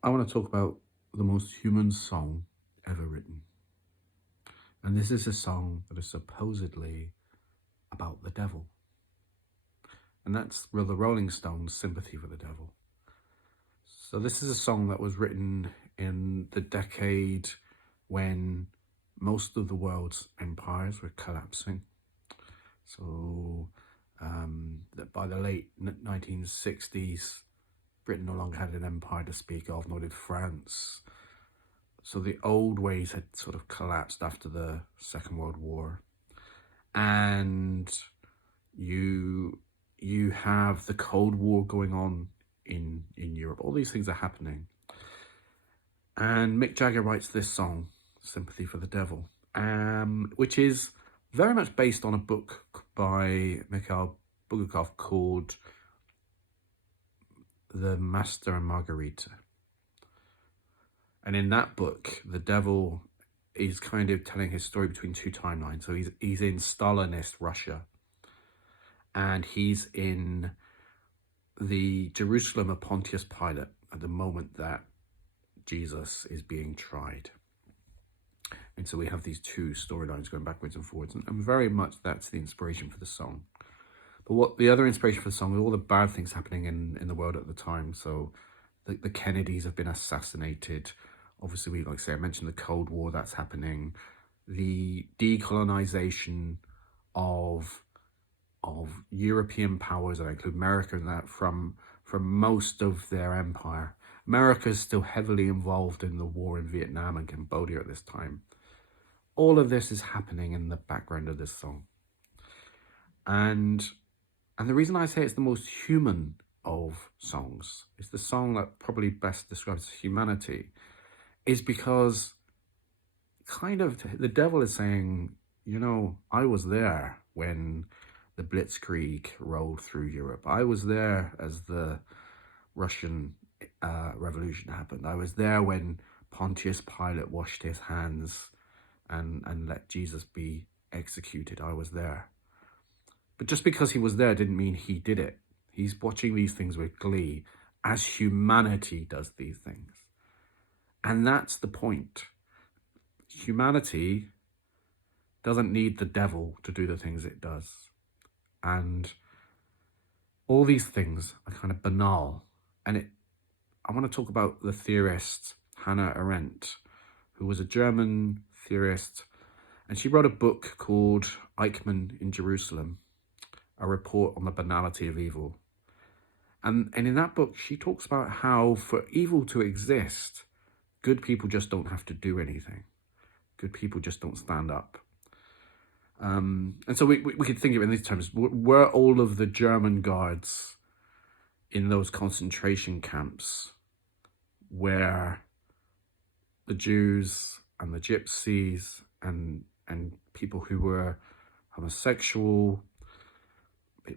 I want to talk about the most human song ever written. And this is a song that is supposedly about the devil. And that's the Rolling Stones' Sympathy for the Devil. So this is a song that was written in the decade when most of the world's empires were collapsing. So by the late 1960s, Britain no longer had an empire to speak of, nor did France. So the old ways had sort of collapsed after the Second World War. And you have the Cold War going on in Europe. All these things are happening. And Mick Jagger writes this song, Sympathy for the Devil, which is very much based on a book by Mikhail Bulgakov called The Master and Margarita. And in that book, the devil is kind of telling his story between two timelines. So he's in Stalinist Russia, and he's in the Jerusalem of Pontius Pilate at the moment that Jesus is being tried. And so we have these two storylines going backwards and forwards, and very much that's the inspiration for the song. But what the other inspiration for the song is all the bad things happening in the world at the time. So the Kennedys have been assassinated. Obviously, I mentioned the Cold War that's happening. The decolonization of European powers, that include America, and that from most of their empire. America is still heavily involved in the war in Vietnam and Cambodia at this time. All of this is happening in the background of this song. And the reason I say it's the most human of songs, it's the song that probably best describes humanity, is because kind of the devil is saying, I was there when the Blitzkrieg rolled through Europe. I was there as the Russian Revolution happened. I was there when Pontius Pilate washed his hands and let Jesus be executed. I was there. But just because he was there didn't mean he did it. He's watching these things with glee as humanity does these things. And that's the point. Humanity doesn't need the devil to do the things it does. And all these things are kind of banal. And I want to talk about the theorist Hannah Arendt, who was a German theorist. And she wrote a book called Eichmann in Jerusalem, a report on the banality of evil. And in that book, she talks about how for evil to exist, good people just don't have to do anything. Good people just don't stand up. And so we could think of it in these terms. Were all of the German guards in those concentration camps where the Jews and the gypsies and people who were homosexual,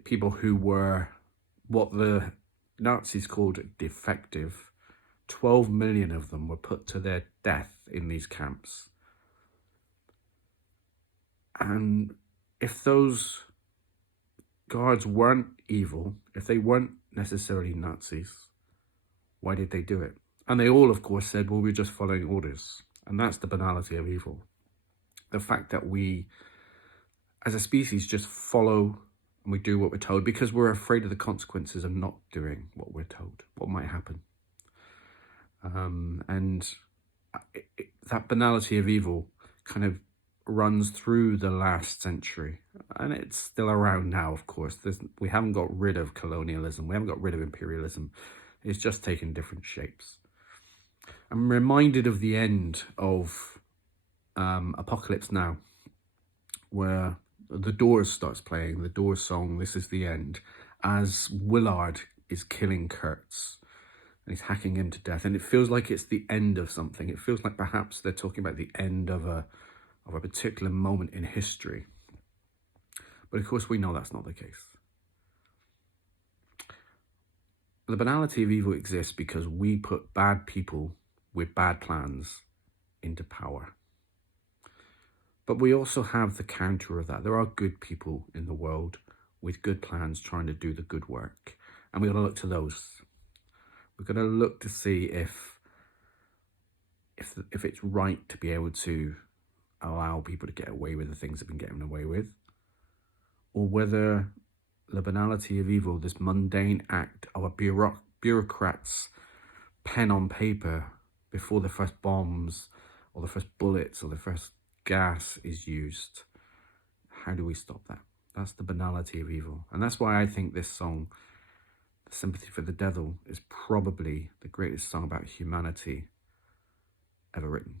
people who were what the Nazis called defective, 12 million of them were put to their death in these camps. And if those guards weren't evil, if they weren't necessarily Nazis, why did they do it? And they all, of course, said, well, we're just following orders. And that's the banality of evil. The fact that we, as a species, just follow and we do what we're told because we're afraid of the consequences of not doing what we're told, what might happen. That banality of evil kind of runs through the last century, and it's still around now, of course. We haven't got rid of colonialism, we haven't got rid of imperialism. It's just taken different shapes. I'm reminded of the end of Apocalypse Now, where the Doors starts playing, the Doors song, This Is the End, as Willard is killing Kurtz. And he's hacking him to death. And it feels like it's the end of something. It feels like perhaps they're talking about the end of a particular moment in history. But of course, we know that's not the case. The banality of evil exists because we put bad people with bad plans into power. But we also have the counter of that. There are good people in the world with good plans trying to do the good work. And we're going to look to those. We're going to look to see if if it's right to be able to allow people to get away with the things they've been getting away with, or whether the banality of evil, this mundane act of a bureaucrat's pen on paper before the first bombs or the first bullets or the first gas is used. How do we stop that? That's the banality of evil. And that's why I think this song, Sympathy for the Devil, is probably the greatest song about humanity ever written.